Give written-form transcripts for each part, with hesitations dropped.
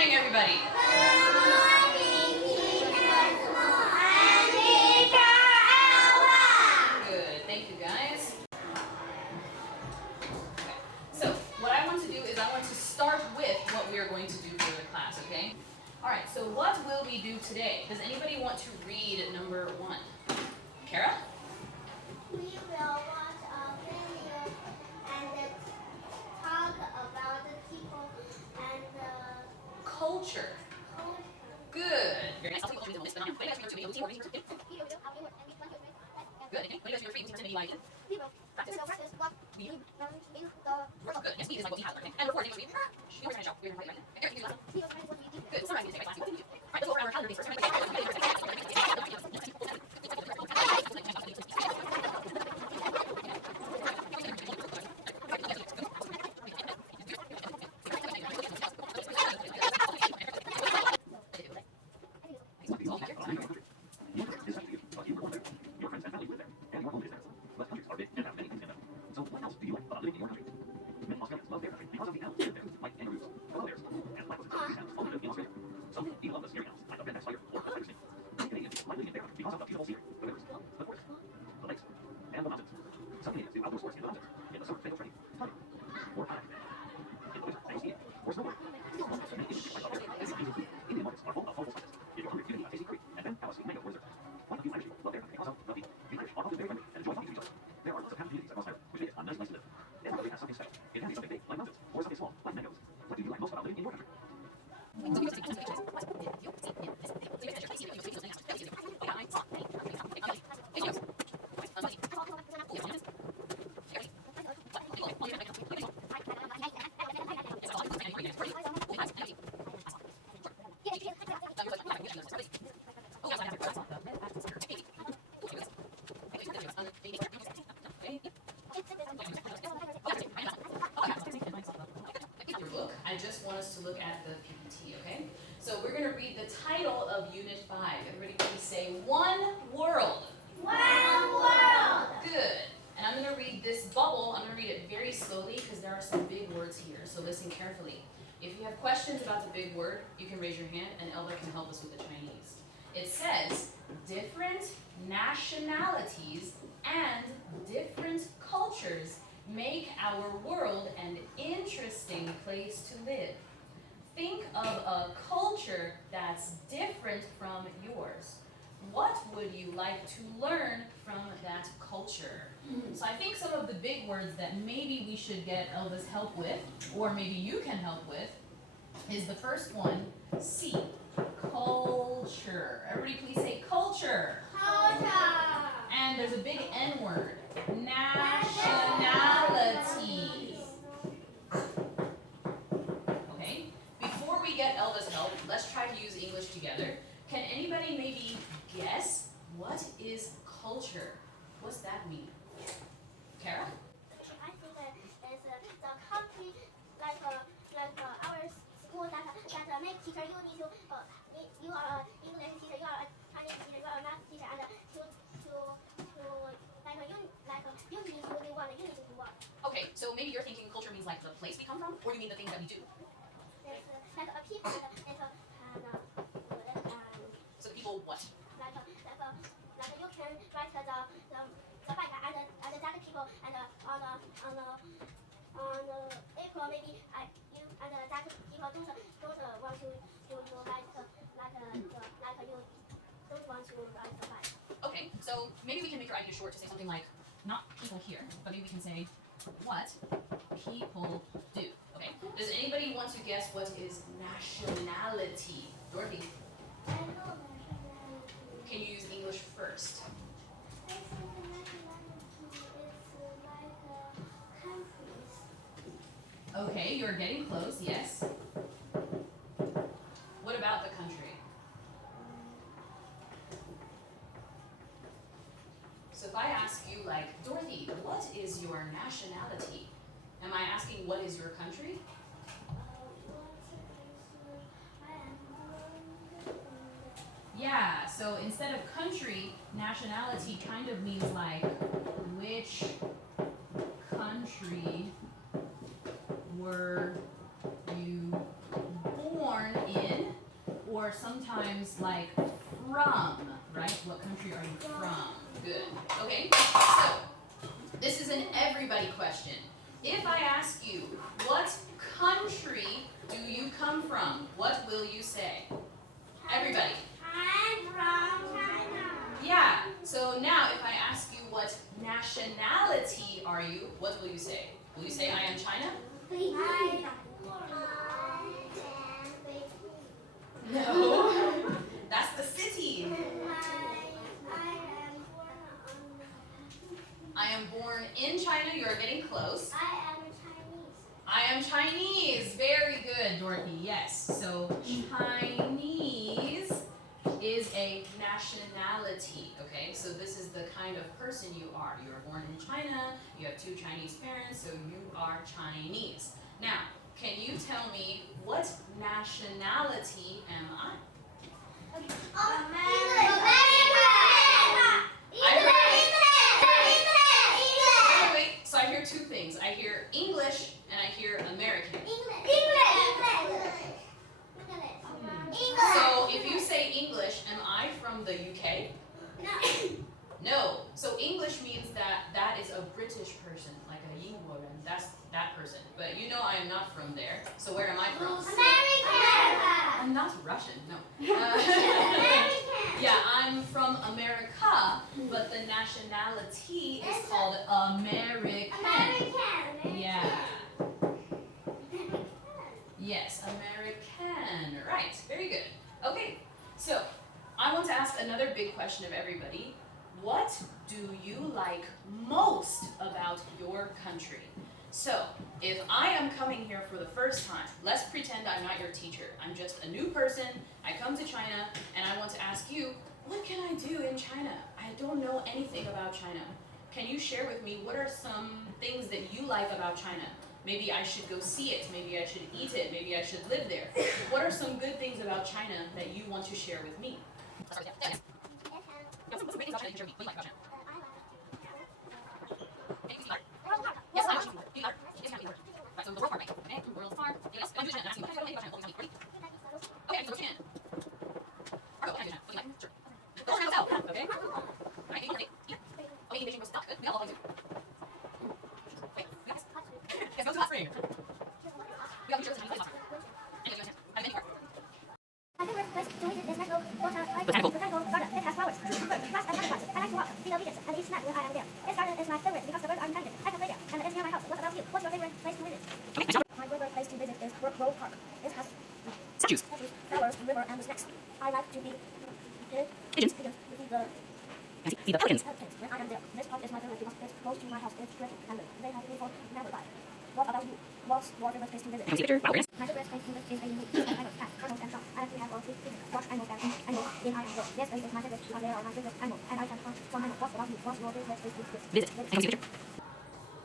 morning, everybody. Good morning, teacher Small and teacher Ella. Good, thank you guys. Okay, so what I want to do is I want to start with what we are going to do for the class, okay? All right, so what will we do today? Does anybody want to read number 1? Kara? We will watch a video and talk about the people and the Culture. culture. Good. Very nice. I'll tell you what to read the list, but when you guys read to me, Good. Okay. When you guys read free, we can turn to practice. Read. Good. Yes, read is like what we have learned. Okay? And report. Read. You know where to show. We're going to write it, right? Good. Summarize the class. All right, let's go over our calendar days first. I just want us to look at the PPT, okay? So we're going to read the title of Unit 5. Everybody please say, One World. One world. Good. And I'm going to read this bubble. I'm going to read it very slowly because there are some big words here, so listen carefully. If you have questions about the big word, you can raise your hand and Elder can help us with the Chinese. It says, different nationalities and different cultures make our world an interesting place to live. Think of a culture that's different from yours. What would you like to learn from that culture? So I think some of the big words that maybe we should get Elva's help with, or maybe you can help with, is the first one, C, culture. Everybody please say culture. Culture. And there's a big N word, nationality. Okay, before we get Elva's help, let's try to use English together. Can anybody maybe guess what is culture? What's that mean? Kara? I think that is the country like our school that make teacher you need to you are English teacher, you are a Chinese teacher, you are a math teacher, and to you need to do one, you need to do one. Okay, so maybe you're thinking culture means like the place we come from, or you mean the things that we do? There's like a people and So people what? like you can write the back and that people and on April maybe you and that people don't want to write you don't want to write the back. Okay, so maybe we can make your idea short to say something like, not people here, but maybe we can say, what people do. Okay, does anybody want to guess what is nationality? Dorothy, I know nationality. can you use English first? I think nationality is like countries. Okay, you're getting close, yes. What about the country? So if I ask you like, Dorothy, what is your nationality? Am I asking what is your country? Yeah, so instead of country, nationality kind of means like which country were you born in? or sometimes like from, right? What country are you from? Good. Okay, so this is an everybody question. If I ask you, what country do you come from? What will you say? Everybody. I'm from China. Yeah, so now if I ask you what nationality are you, what will you say? Will you say I am China? No. That's the city. I am born in China. You are getting close. I am Chinese. Very good, Dorothy. Yes. So Chinese is a nationality. Okay. So this is the kind of person you are. You are born in China. You have 2 Chinese parents. So you are Chinese. Now, can you tell me what nationality am I? Wait. So I hear 2 things. I hear English and I hear American. So if you say English, am I from the UK? No. So English means that is a British person, like a Yingworen. That's that person. But you know I am not from there. So where am I from? America. I'm not Russian. No. Yeah, I'm from America, but the nationality is called American. Yeah. Yes, American. Right. Very good. Okay. So, I want to ask another big question of everybody. What do you like most about your country? So, if I am coming here for the first time, let's pretend I'm not your teacher. I'm just a new person. I come to China and I want to ask you, what can I do in China? I don't know anything about China. Can you share with me what are some things that you like about China? Maybe I should go see it. Maybe I should eat it. Maybe I should live there. What are some good things about China that you want to share with me? Yes. What's some great things about China you can share with me? What do you like about China? Okay, you can art. Yes, I know. Do you art? Yes, you can art. Right, so the world part, right? Okay, world part. Yes, I'm China. I'm asking you. What do you like about China? What do you like? Okay, so China. Argo, what do you like? Sure. Go around south. Okay. All right, eat. Okay, eat Beijing roast duck. Good. We all like it. Wait, yes. Yes, go to hot spring. We got pictures of Chinese hot spring. Anyway, do you understand? Have a menu card. My favorite place to visit is National Botanical Garden. It has flowers, birds, grass, and butterflies. I like to walk, see the leaves, and eat snacks when I am there. This garden is my favorite because the birds are intelligent. I can play there, and it's near my house. What about you? What's your favorite place to visit? My favorite place to visit is Grove Park. It has Statues. flowers, river, and snacks. I like to be Pigeons. to see the See the pelicans. when I am there. This park is my favorite because it's close to my house. It's great, and they have beautiful neighborhood. What about you? What's your favorite place to visit? Can we see a picture? Wow, very nice. My favorite place to visit is a unique animal park, animals and shop. I like to have all these things, watch animals and animals in I am there. This place is my favorite because they are my favorite animals, and I can find some animals. What about you? What's your favorite place to visit? Visit. And can we see a picture?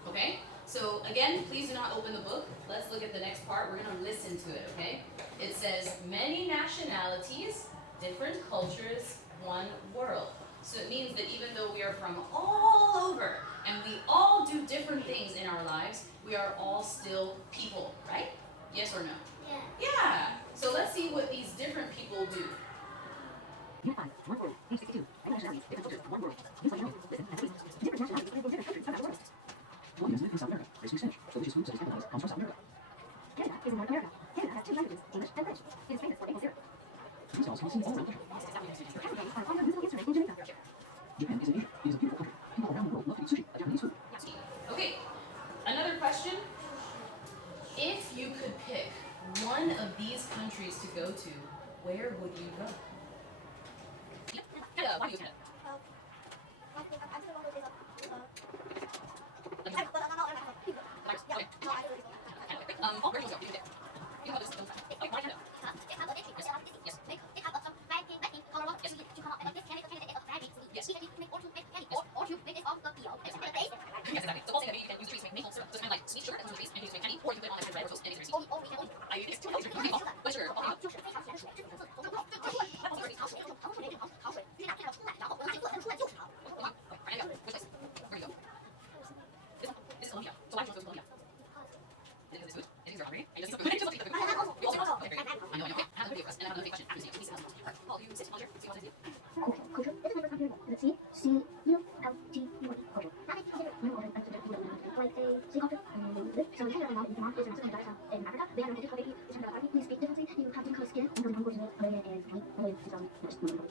Okay. So again, please do not open the book. Let's look at the next part. We're going to listen to it, okay? It says, many nationalities, different cultures, one world. So it means that even though we are from all over and we all do different things in our lives, we are all still people, right? Yes or no? Yeah. Yeah. So let's see what these different people do. Unit 5, one world, page 62. Many nationalities, different cultures, one world. Use like animals, listen, and please. Different nationalities live in different countries of our world. Colombians live in South America. They speak Spanish. Delicious food such as empanadas comes from South America. Canada is in North America. Canada has 2 languages, English and French. It is famous for maple syrup. Tea stalls can be seen all around the country. Cafes are on a musical instrument in Jamaica. Japan is in Asia. It is a beautiful country. People around the world love to eat sushi, a Japanese food. Okay. Another question. If you could pick one of these countries to go to, where would you go? Canada. Why do you Canada? Where do you go? You can go this. Why Canada? Yes. Yes, exactly. So all saying that maybe you can use trees to make maple syrup. So it's kind of like sweet sugar that comes with trees, and you can use to make candy, or you can put it on like bread or toast, and it tastes very sweet. I think it's too healthy. But sure. Where do you go? This one. This is Colombia. So why do you want to go to Colombia? Is it because it's food? Is it because you're hungry? Are you just food? is an African in Africa. They have an difficulty in terms of a lot of people speak differently. You have difficult skin. I'm going to go to Malaysia and Malay.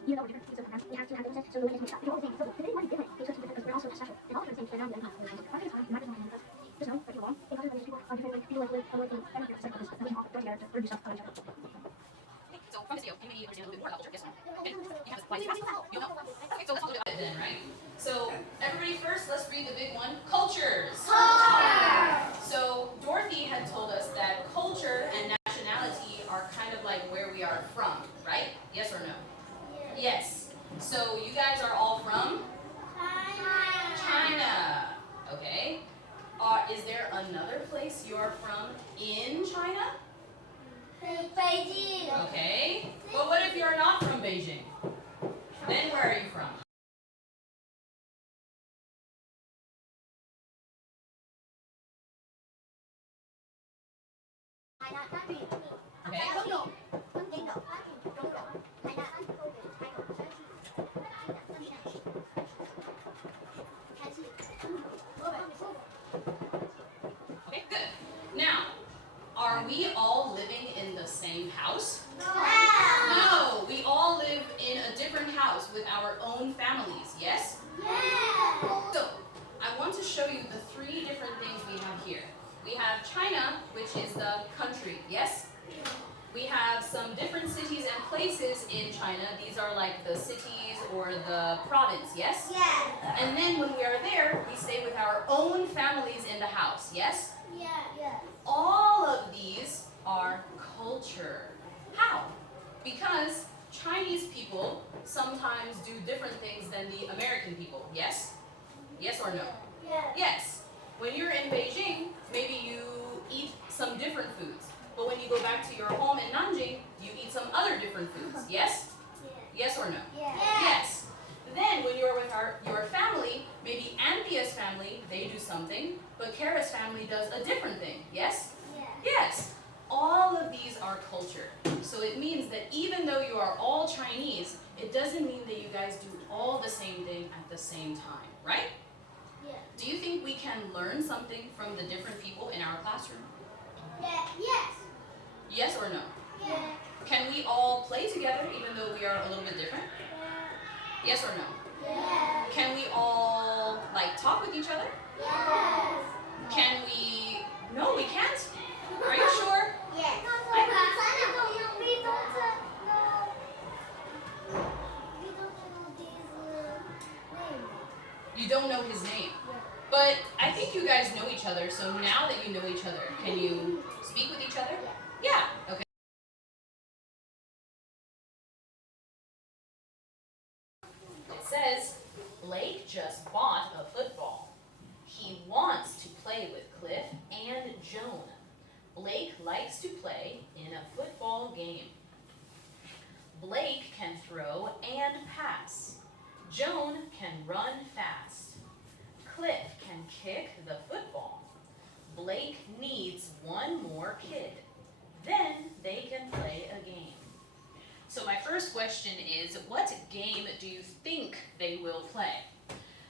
You know, different pieces of Africa. We have to have different. So the way it's mixed up. It's all the same. So today might be different. It's because we're also special. And all the same. They're not the same. I think it's fine. You're not going to just know that you're wrong. In other ways, people are different. People like live, other things. I don't care. It's like this. We all go together to produce stuff on each other. So from this video, can you maybe understand a little bit more about culture? Yes or no? Okay. You have this blind spot. You know? Okay, so let's talk about it then, right? So everybody first, let's read the big one. Cultures. So Dorothy had told us that culture and nationality are kind of like where we are from, right? Yes or no? Yes. So you guys are all from? China. Okay. Is there another place you're from in China? Beijing. Okay. But what if you're not from Beijing? Then where are you from? Okay, good. Now, are we all living in the same house? No, we all live in a different house with our own families, yes? So, I want to show you the three different things we have here. We have China, which is the country, yes? We have some different cities and places in China. These are like the cities or the province, yes? And then when we are there, we stay with our own families in the house, yes? All of these are culture. How? Because Chinese people sometimes do different things than the American people, yes? Yes or no? Yes. When you're in Beijing, maybe you eat some different foods. But when you go back to your home in Nanjing, you eat some other different foods, yes? Yes or no? Yes. Then when you're with your family, maybe Anthea's family, they do something, but Kara's family does a different thing, yes? Yes. All of these are culture. So it means that even though you are all Chinese, it doesn't mean that you guys do all the same thing at the same time, right? Do you think we can learn something from the different people in our classroom? Yes or no? Can we all play together even though we are a little bit different? Yes or no? Can we all talk with each other? Can we? No, we can't. Are you sure? You don't know his name. But I think you guys know each other, so now that you know each other, can you speak with each other? Yeah. Okay. It says, Blake just bought a football. He wants to play with Cliff and Joan. Blake likes to play in a football game. Blake can throw and pass. Joan can run fast. Cliff can kick the football. Blake needs one more kid. Then they can play a game. So my first question is, what game do you think they will play?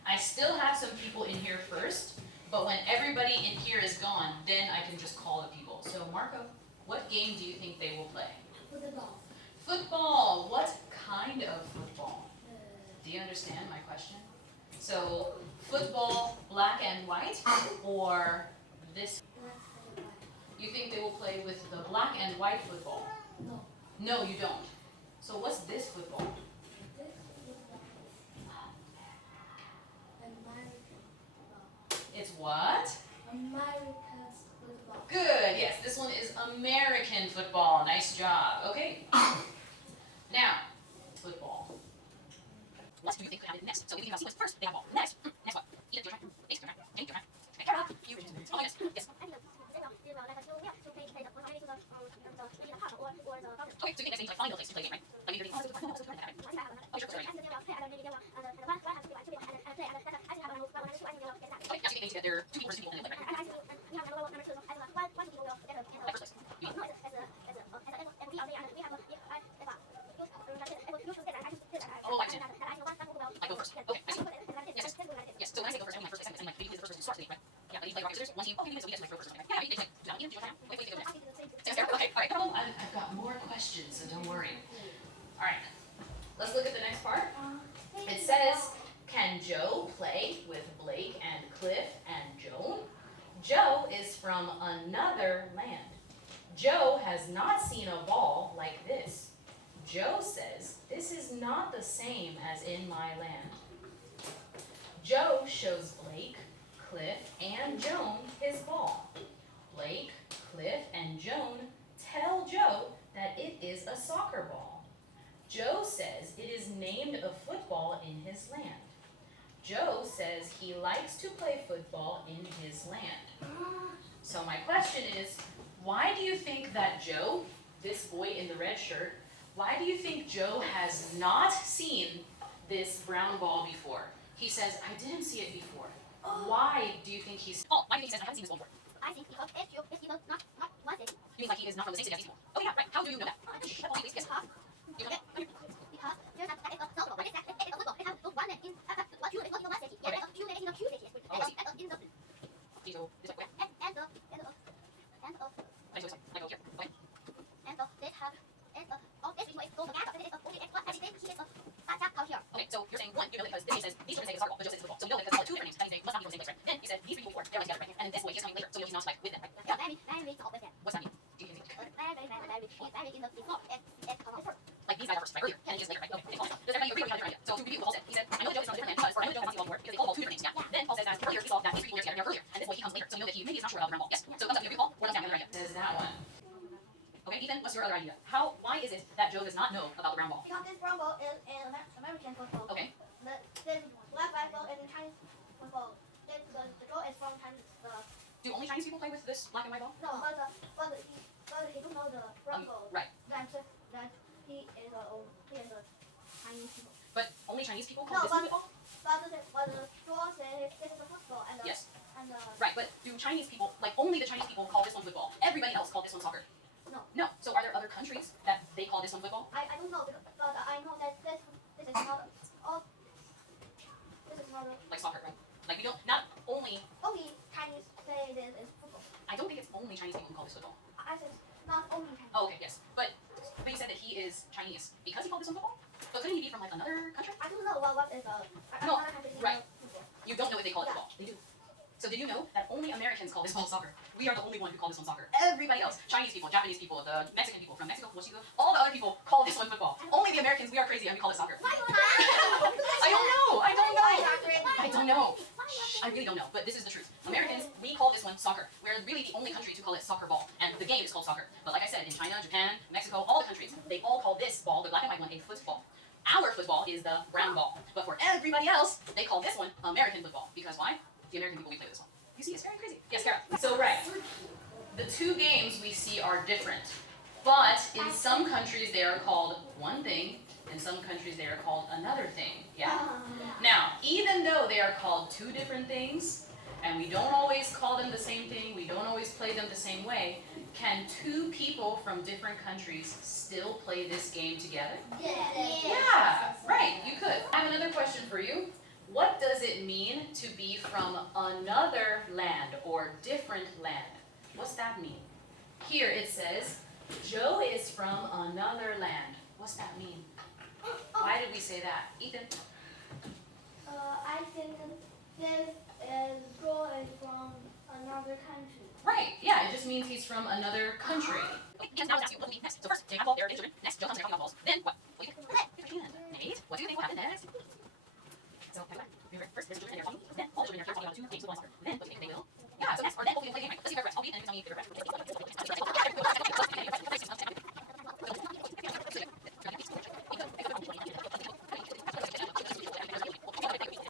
I still have some people in here first, but when everybody in here is gone, then I can just call the people. So Marco, what game do you think they will play? Football. Football. What kind of football? Do you understand my question? So football, black and white, or this? You think they will play with the black and white football? No. No, you don't. So what's this football? It's what? American football. Good, yes, this one is American football. Nice job. Okay. Now, football. What do you think could happen next? So we think about sequence first, they have ball. Next, next what? Eat your turn. Next, your turn. Any your turn. Okay, Kara, you. Oh, yes, yes. Okay, so you think next thing is like finding a place to play a game, right? Like either the oh, sure, sorry. Okay, yes, you think that there are two people versus two people in the live, right? Like first place. You mean? Oh, I understand. I go first. Okay, I see. Yes, yes. Yes, so when I say go first, I mean my first place. I mean like maybe he's the first person who starts the game, right? Yeah, but you play rock, scissors, one team. Okay, so we get to like go first or something. Yeah, maybe they can do that. Ethan, do you want to try now? Wait, go I next. think it's the same. Same Sarah? Okay, all right. I've got more questions, so don't worry. All right, let's look at the next part. It says, can Joe play with Blake and Cliff and Joan? Joe is from another land. Joe has not seen a ball like this. Joe says, this is not the same as in my land. Joe shows Blake, Cliff, and Joan his ball. Blake, Cliff, and Joan tell Joe that it is a soccer ball. Joe says it is named a football in his land. Joe says he likes to play football in his land. So my question is, why do you think that Joe, this boy in the red shirt, why do you think Joe has not seen this brown ball before? He says, I didn't see it before. Why do you think he's... Oh, why do you think he says, I haven't seen this ball before? I think because it's even not one city. You mean like he is not from the same city as these people? Oh yeah, right. How do you know that? Please, yes. You know that? Because there's a soccer ball. It's a football. It has one leg in two legs in one city. Okay. And two legs in a two city. Oh, I see. In the Please go this way. Okay. and I go this way. I go here. Okay. they have this is go together. This is only one. I think he is out here. Okay, so you're saying one, you know that because this says these children say it's soccer ball, but Joe says it's football. So we know that because it's two different names. That means they must not be from the same place, right? Then he said these three people before, they're together, right? And then this way he's coming later, so he's not like with them, right? Yeah, very top with them. What's that mean? Do you think? Very in the before. It's Like these guys are first, right? Earlier, and he is later, right? Okay. Does everybody agree with the idea? So to review what Paul said, he said, I know that Joe is from a different land because, or I know that Joe has seen ball before because they call ball two different names. Yeah. Then Paul says that earlier he saw that these three people were together earlier, and this way he comes later. So we know that he maybe is not sure about the round ball. Yes. So thumbs up, you agree, Paul? Or thumbs down, the other idea. Says that one. Okay, Ethan, what's your other idea? Why is it that Joe does not know about the brown ball? because this brown ball is an American football. Okay. This black ball is Chinese football. The goal is from Chinese. Do only Chinese people play with this black and white ball? No, but he don't know the brown ball. Right. That he is a Chinese people. But only Chinese people No, call this football? but the draw says this is a football and Yes. and Right, but do Chinese people, like only the Chinese people call this one football? Everybody else call this one soccer? No. No. So are there other countries that they call this one football? I don't know because, but I know that this is not all. This is not Like soccer, right? Like we don't, not only, only Chinese say this is football. I don't think it's only Chinese people who call this football. I said not only Chinese. Oh, okay, yes. But you said that he is Chinese because he called this one football? But couldn't he be from like another country? I don't know what is No, another country right. football. You don't know if they call it football. They do. So did you know that only Americans call this ball soccer? We are the only one who call this one soccer. Everybody else, Chinese people, Japanese people, the Mexican people from Mexico, Mexico, all the other people call this one football. Only the Americans, we are crazy and we call it soccer. I don't know. I don't know. I really don't know, but this is the truth. Americans, we call this one soccer. We're really the only country to call it soccer ball, and the game is called soccer. But like I said, in China, Japan, Mexico, all the countries, they all call this ball, the black and white one, a football. Our football is the brown ball. But for everybody else, they call this one American football. Because why? The American people, we play this one. You see, it's very crazy. Yes, Kara? So right, the two games we see are different. But in some countries they are called one thing, in some countries they are called another thing. Yeah? Now, even though they are called two different things, and we don't always call them the same thing, we don't always play them the same way, can two people from different countries still play this game together? Yeah, right, you could. I have another question for you. What does it mean to be from another land or different land? What's that mean? Here it says, Joe is from another land. What's that mean? Why did we say that? Ethan? I think this is Joe is from another country. Right, yeah, it just means he's from another country. Okay, and now let's ask you what will be next. So first, they have all their children. Next, Joe comes and they're talking about balls. Then what? What do you think? Nate, what do you think will happen next? So, remember, first there's children and they're talking. Then all the children are here talking about two games of one soccer. Then what do you think they will? Yeah, so next, or then both people play the game, right? Let's see if they're correct. I'll beat and you tell me if they're correct.